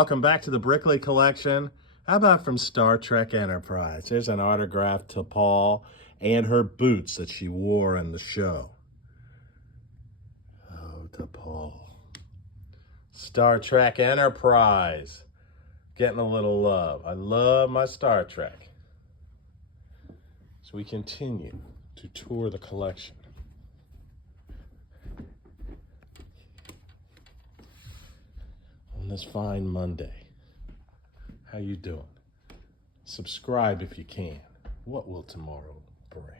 Welcome back to the Brickley collection. How about from Star Trek Enterprise? Here's an autographed Tpol and her boots that she wore in the show. Oh, Tpol. Star Trek Enterprise. Getting a little love. I love my Star Trek. So we continue to tour the collection. On this fine Monday. How you doing? Subscribe if you can. What will tomorrow bring?